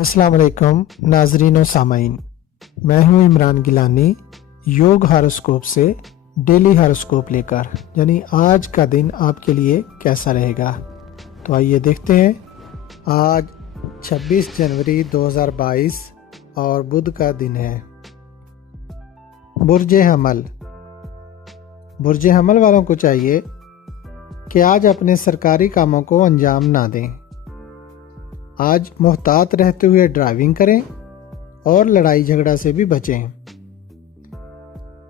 अस्सलाम वालेकुम नाजरीन और सामाइन, मैं हूं इमरान गिलानी योग हॉरोस्कोप से डेली हॉरोस्कोप लेकर, यानी आज का दिन आपके लिए कैसा रहेगा। तो आइए देखते हैं। आज 26 जनवरी 2022 और बुध का दिन है। बुर्जे हमल। बुर्जे हमल वालों को चाहिए कि आज अपने सरकारी कामों को अंजाम ना दें। आज मोहतात रहते हुए ड्राइविंग करें और लड़ाई झगड़ा से भी बचें।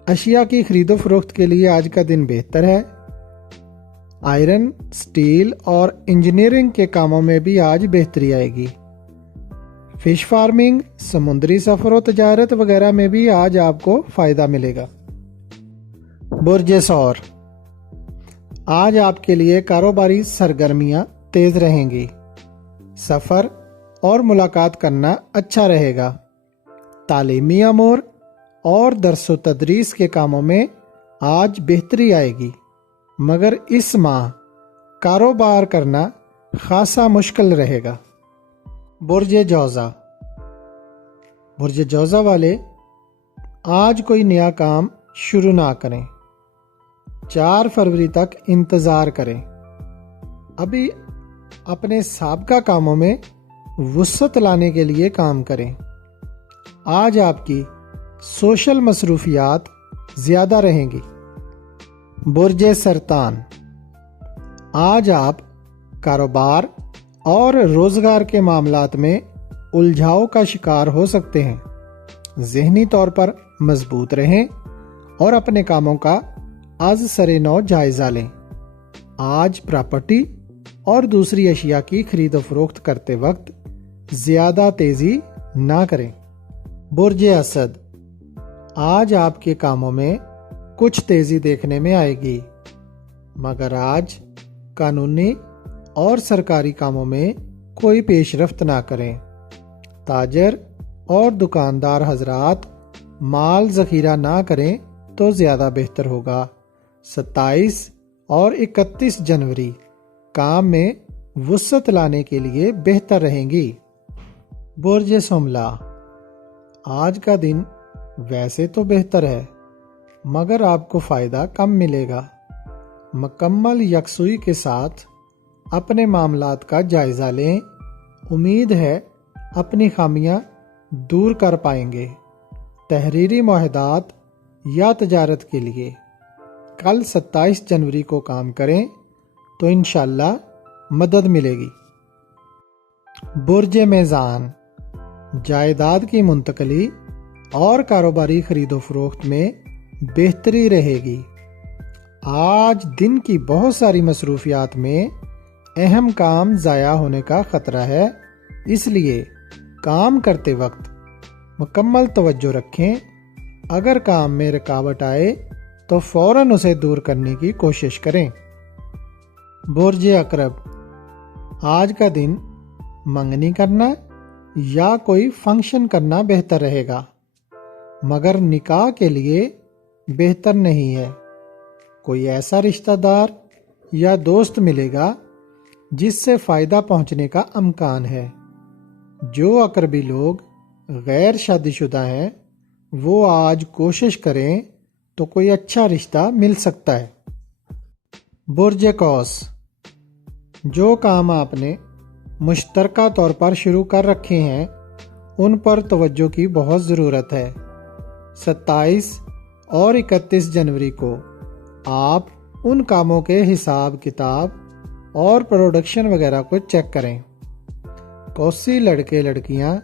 अशिया की खरीदो फरोख्त के लिए आज का दिन बेहतर है। आयरन, स्टील और इंजीनियरिंग के कामों में भी आज बेहतरी आएगी। फिश फार्मिंग, समुद्री सफर और तजारत वगैरह में भी आज आपको फायदा मिलेगा। बुर्जे सौर। आज आपके लिए कारोबारी सरगर्मियां तेज रहेंगी। सफ़र और मुलाकात करना अच्छा रहेगा। तालीमी अमूर और दरसो तदरीस के कामों में आज बेहतरी आएगी, मगर इस माह कारोबार करना खासा मुश्किल रहेगा। बुर्जे जौज़ा। बुर्जे जौज़ा वाले आज कोई नया काम शुरू ना करें। 4 फरवरी तक इंतज़ार करें। अभी अपने साबका कामों में वुसअत लाने के लिए काम करें। आज आपकी सोशल मसरूफियात ज़्यादा रहेंगी। बुर्जे सरतान। आज आप कारोबार और रोज़गार के मामलात में उलझाव का शिकार हो सकते हैं। ज़हनी तौर पर मजबूत रहें और अपने कामों का आज सरे नौ जायज़ा लें। आज प्रॉपर्टी और दूसरी अशिया की खरीद फरोख्त करते वक्त ज़्यादा तेज़ी ना करें। बुर्जे असद। आज आपके कामों में कुछ तेज़ी देखने में आएगी, मगर आज कानूनी और सरकारी कामों में कोई पेशरफ्त ना करें। ताजर और दुकानदार हजरात माल ज़ख़ीरा ना करें तो ज़्यादा बेहतर होगा। 27 और 31 जनवरी काम में वुसअत लाने के लिए बेहतर रहेंगी। बुर्जे सुमला। आज का दिन वैसे तो बेहतर है, मगर आपको फ़ायदा कम मिलेगा। मुकम्मल यकसुई के साथ अपने मामलात का जायज़ा लें। उम्मीद है अपनी खामियां दूर कर पाएंगे। तहरीरी मुआहदात या तजारत के लिए कल 27 जनवरी को काम करें तो इंशाल्लाह मदद मिलेगी। बुर्जे मेज़ान। जायदाद की मुंतकली और कारोबारी खरीदो फरोख्त में बेहतरी रहेगी। आज दिन की बहुत सारी मसरूफियात में अहम काम ज़ाया होने का ख़तरा है, इसलिए काम करते वक्त मुकम्मल तवज्जो रखें। अगर काम में रुकावट आए तो फ़ौरन उसे दूर करने की कोशिश करें। बुर्जे अकरब। आज का दिन मंगनी करना या कोई फंक्शन करना बेहतर रहेगा, मगर निकाह के लिए बेहतर नहीं है। कोई ऐसा रिश्तेदार या दोस्त मिलेगा जिससे फ़ायदा पहुंचने का अमकान है। जो अकरबी लोग गैर शादीशुदा हैं वो आज कोशिश करें तो कोई अच्छा रिश्ता मिल सकता है। बुर्जे कौस। जो काम आपने मुश्तरका तौर पर शुरू कर रखे हैं उन पर तवज्जो की बहुत ज़रूरत है। 27 और 31 जनवरी को आप उन कामों के हिसाब किताब और प्रोडक्शन वगैरह को चेक करें। कौसी लड़के लड़कियां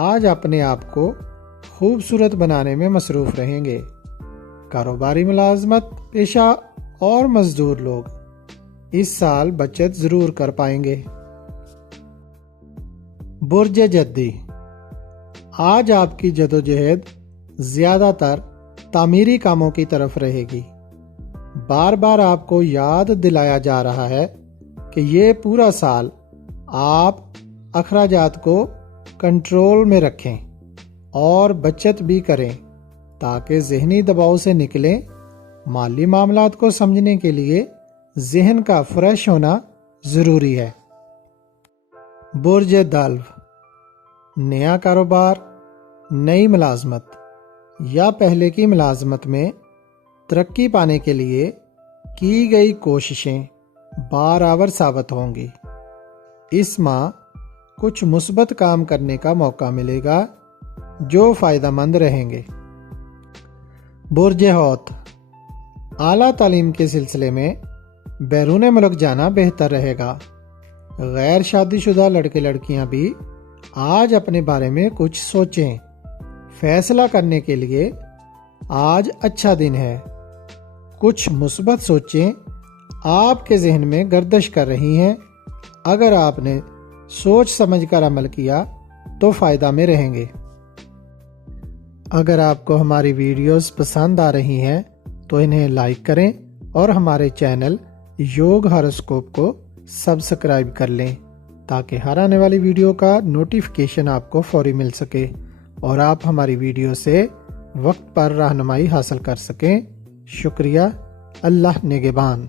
आज अपने आप को खूबसूरत बनाने में मसरूफ़ रहेंगे। कारोबारी मुलाजमत पेशा और मजदूर लोग इस साल बचत ज़रूर कर पाएंगे। बुर्जे जद्दी। आज आपकी जदोजहद ज़्यादातर तामीरी कामों की तरफ रहेगी। बार बार आपको याद दिलाया जा रहा है कि ये पूरा साल आप अखराजात को कंट्रोल में रखें और बचत भी करें ताकि ज़हनी दबाव से निकलें। माली मामलात को समझने के लिए ज़हन का फ्रेश होना ज़रूरी है। बुर्ज दल्व। نیا کاروبار، نئی ملازمت یا پہلے کی ملازمت میں ترقی پانے کے لیے کی گئی کوششیں بارآور ثابت ہوں گی۔ اس ماہ کچھ مثبت کام کرنے کا موقع ملے گا جو فائدہ مند رہیں گے۔ برج حوت، اعلیٰ تعلیم کے سلسلے میں بیرون ملک جانا بہتر رہے گا۔ غیر شادی شدہ لڑکے لڑکیاں بھی آج اپنے بارے میں کچھ سوچیں۔ فیصلہ کرنے کے لیے آج اچھا دن ہے۔ کچھ مثبت سوچیں آپ کے ذہن میں گردش کر رہی ہیں۔ اگر آپ نے سوچ سمجھ کر عمل کیا تو فائدہ میں رہیں گے۔ اگر آپ کو ہماری ویڈیوز پسند آ رہی ہیں تو انہیں لائک کریں اور ہمارے چینل یوگ ہاروسکوپ کو سبسکرائب کر لیں تاکہ ہر آنے والی ویڈیو کا نوٹیفیکیشن آپ کو فوری مل سکے اور آپ ہماری ویڈیو سے وقت پر رہنمائی حاصل کر سکیں۔ شکریہ۔ اللہ نگہبان۔